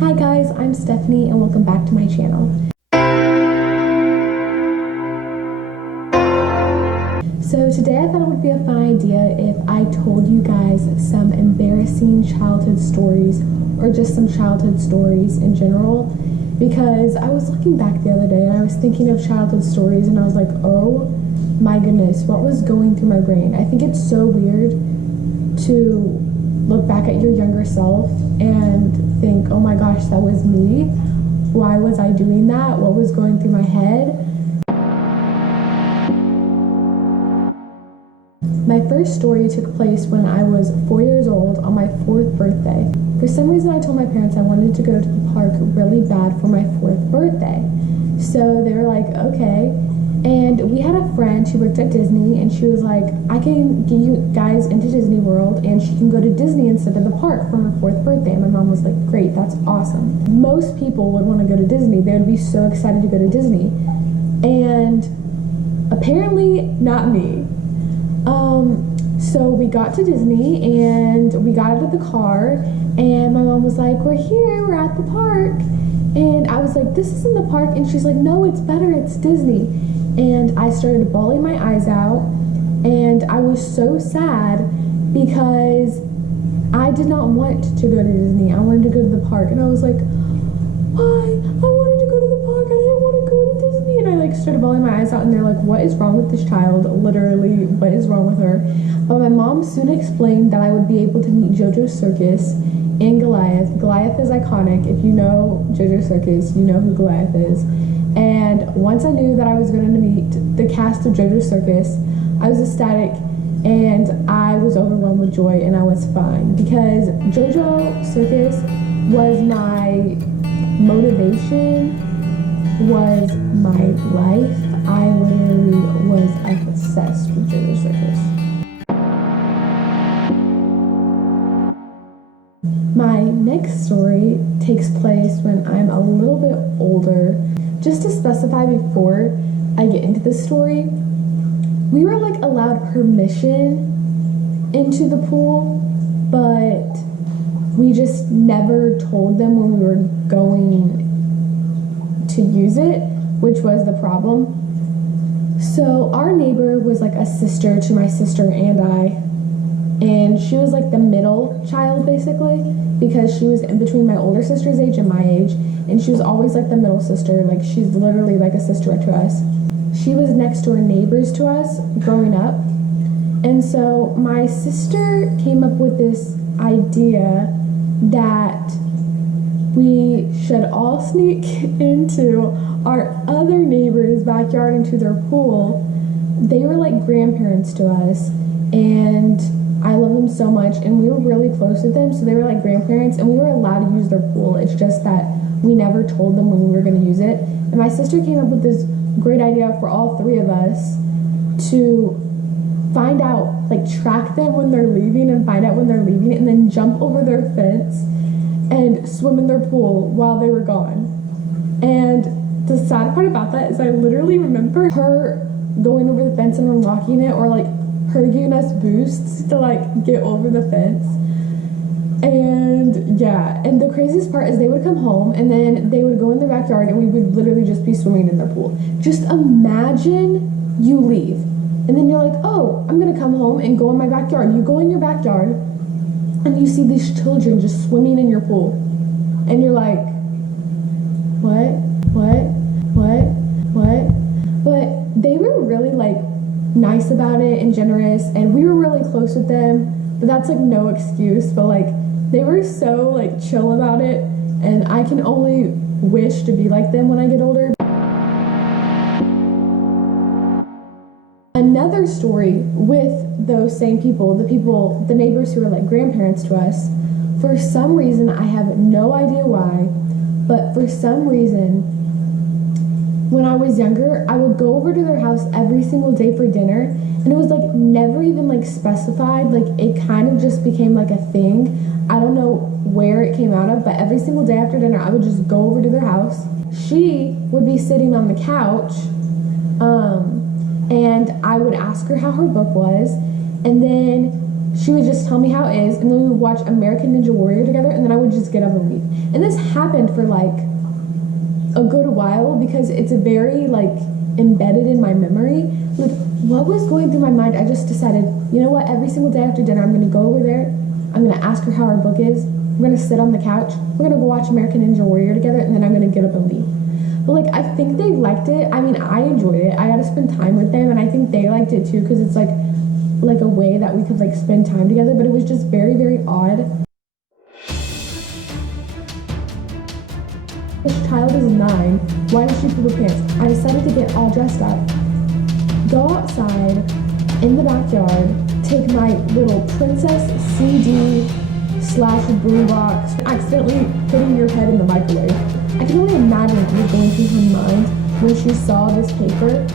Hi guys, I'm Stephanie and welcome back to my channel. So today I thought it would be a fun idea if I told you guys some embarrassing childhood stories or just some childhood stories in general, because I was looking back the other day and I was thinking of childhood stories and I was like, oh my goodness, what was going through my brain? I think it's so weird to look back at your younger self and think, oh my gosh, that was me. Why was I doing that? What was going through my head? My first story took place when I was 4 years old on my 4th birthday. For some reason, I told my parents I wanted to go to the park really bad for my 4th birthday. So they were like, okay. And we had a friend who worked at Disney, and she was like, I can get you guys into Disney World, and she can go to Disney instead of the park for her 4th birthday. And my mom was like, great, that's awesome. Most people would want to go to Disney. They would be so excited to go to Disney. And apparently not me. So we got to Disney, and we got out of the car, and my mom was like, we're here, we're at the park. And I was like, this isn't the park. And she's like, no, it's better, it's Disney. And I started bawling my eyes out, and I was so sad because I did not want to go to Disney. I wanted to go to the park, and I was like, why? I wanted to go to the park. I didn't want to go to Disney. And I started bawling my eyes out, and they're like, what is wrong with this child? Literally, what is wrong with her? But my mom soon explained that I would be able to meet JoJo's Circus and Goliath. Goliath is iconic. If you know JoJo's Circus, you know who Goliath is. And once I knew that I was going to meet the cast of JoJo's Circus, I was ecstatic and I was overwhelmed with joy, and I was fine because JoJo Circus was my motivation, was my life. I literally was obsessed with JoJo Circus. My next story takes place when I'm a little bit older. Just to specify before I get into this story, we were like allowed permission into the pool, but we just never told them when we were going to use it, which was the problem. So our neighbor was like a sister to my sister and I, and she was like the middle child basically, because she was in between my older sister's age and my age, and she was always like the middle sister. Like, she's literally like a sister to us. She was next door neighbors to us growing up, and so my sister came up with this idea that we should all sneak into our other neighbor's backyard, into their pool. They were like grandparents to us, and I love them so much, and we were really close with them, so they were like grandparents, and we were allowed to use their pool. It's just that we never told them when we were going to use it. And my sister came up with this great idea for all three of us to find out, like track them when they're leaving and find out when they're leaving, and then jump over their fence and swim in their pool while they were gone. And the sad part about that is I literally remember her going over the fence and unlocking it, or like her giving us boosts to like get over the fence. And yeah, and the craziest part is they would come home and then they would go in their backyard and we would literally just be swimming in their pool. Just imagine you leave and then you're like, oh, I'm gonna come home and go in my backyard. You go in your backyard and you see these children just swimming in your pool, and you're like, what? But they were really like nice about it and generous, and we were really close with them, but that's like no excuse. But like, they were so like chill about it, and I can only wish to be like them when I get older. Another story with those same people, the neighbors who were like grandparents to us, for some reason, I have no idea why, but for some reason, when I was younger, I would go over to their house every single day for dinner, and it was like never even like specified. Like, it kind of just became like a thing. I don't know where it came out of, but every single day after dinner, I would just go over to their house. She would be sitting on the couch, and I would ask her how her book was, and then she would just tell me how it is, and then we would watch American Ninja Warrior together, and then I would just get up and leave. And this happened for like a good while because it's very like embedded in my memory. Like, what was going through my mind? I just decided, you know what, every single day after dinner I'm gonna go over there, I'm gonna ask her how her book is, we're gonna sit on the couch, we're gonna go watch American Ninja Warrior together, and then I'm gonna get up and leave. But like, I think they liked it. I mean, I enjoyed it. I got to spend time with them, and I think they liked it too, because it's like a way that we could like spend time together. But it was just very, very odd. This child is 9. Why does she poop her pants? I decided to get all dressed up, go outside in the backyard, take my little Princess CD / boombox, accidentally putting your head in the microwave. I can only imagine what was going through her mind when she saw this paper